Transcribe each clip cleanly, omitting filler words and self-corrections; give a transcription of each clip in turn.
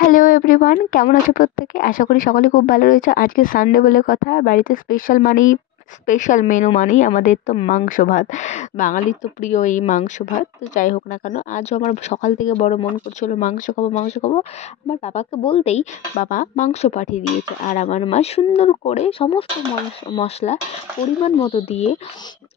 Hello everyone, কেমন আছো প্রত্যেকে? আশা করি সকলে খুব ভালো রয়েছে। আজকে সানডে বলে কথা, বাড়িতে স্পেশাল মানেই স্পেশাল মেনু মানেই আমাদের তো মাংস ভাত। বাঙালির তো প্রিয় এই মাংস ভাত। তো যাই হোক না কেন, আজও আমার সকাল থেকে বড় মন করছিল মাংস খাবো মাংস খাবো। আমার বাবাকে বলতেই বাবা মাংস পাঠিয়ে দিয়েছে, আর আমার মা সুন্দর করে সমস্ত মশলা পরিমাণ মতো দিয়ে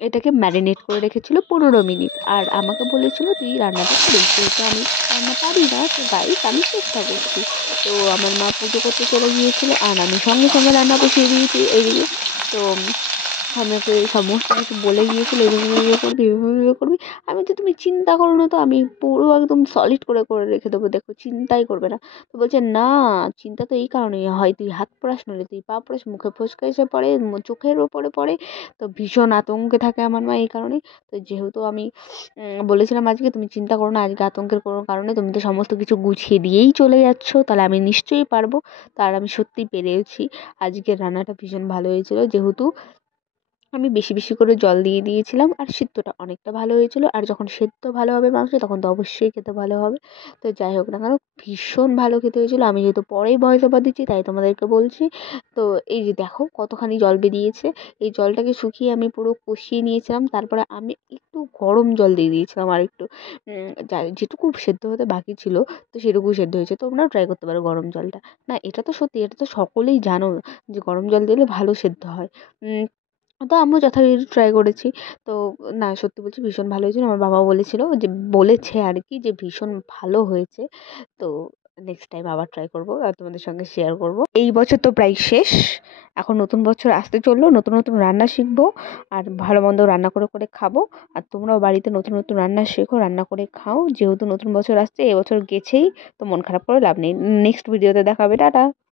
এটাকে ম্যারিনেট করে রেখেছিল 15 মিনিট, আর আমাকে বলেছিল তুই রান্নাটা করিস, যেহেতু আমি রান্না পারি না, তো গাইস আমি চেষ্টা করছি। তো আমার মা পুজো করতে চলে গিয়েছিল, আর আমি সঙ্গে সঙ্গে রান্না বসিয়ে দিয়েছি এইদিকে। তো আমাকে সমস্ত কিছু বলে গিয়েছিল, এভাবে এভাবে করবি এভাবে এভাবে করবি। আমি তো তুমি চিন্তা করো না, তো আমি পুরো একদম সলিড করে করে রেখে দেবো, দেখো চিন্তাই করবে না। তো বলছে না, চিন্তা তো এই কারণেই হয়, তুই হাত পোড়াস, নইলে তুই পা পোড়াস, মুখে ফোসকা এসে পড়ে, চোখের ওপরে পড়ে। তো ভীষণ আতঙ্কে থাকে আমার মা এই কারণে। তো যেহেতু আমি বলেছিলাম আজকে তুমি চিন্তা করো না, আজকে আতঙ্কের কোনো কারণে, তুমি তো সমস্ত কিছু গুছিয়ে দিয়েই চলে যাচ্ছো, তাহলে আমি নিশ্চয়ই পারবো। তার আমি সত্যিই পেরেছি। আজকের রান্নাটা ভীষণ ভালো হয়েছিল, যেহেতু আমি বেশি বেশি করে জল দিয়ে দিয়েছিলাম, আর সিদ্ধটা অনেকটা ভালো হয়েছিল। আর যখন সেদ্ধ ভালো হবে মাংস, তখন তো অবশ্যই খেতে ভালো হবে। তো যাই হোক না কেন, ভীষণ ভালো খেতে হয়েছিল। আমি যেহেতু পরেই ভয়েস ওভার দিচ্ছি, তাই তোমাদেরকে বলছি। তো এই যে দেখো কতখানি জল বেরিয়েছে। এই জলটাকে শুকিয়ে আমি পুরো কষিয়ে নিয়েছিলাম, তারপরে আমি একটু গরম জল দিয়ে দিয়েছিলাম আর একটু, যেটুকু সেদ্ধ হতে বাকি ছিল, তো সেটুকু সেদ্ধ হয়েছে। তোমরাও ট্রাই করতে পারো গরম জলটা। না, এটা তো সত্যি, এটা তো সকলেই জানো যে গরম জল দিলে ভালো সেদ্ধ হয়। তো আমিও যথারীতি ট্রাই করেছি। তো না, সত্যি বলছি ভীষণ ভালো হয়েছিল। আমার বাবা বলেছিল যে, বলেছে আর কি, যে ভীষণ ভালো হয়েছে। তো নেক্সট টাইম আবার ট্রাই করবো আর তোমাদের সঙ্গে শেয়ার করব। এই বছর তো প্রায় শেষ, এখন নতুন বছর আসতে চললো, নতুন নতুন রান্না শিখবো, আর ভালো মন্দ রান্না করে করে খাবো। আর তোমরাও বাড়িতে নতুন নতুন রান্না শেখো, রান্না করে খাও, যেহেতু নতুন বছর আসছে, এবছর গেছেই, তো মন খারাপ করে লাভ নেই। নেক্সট ভিডিওতে দেখা হবে, টাটা।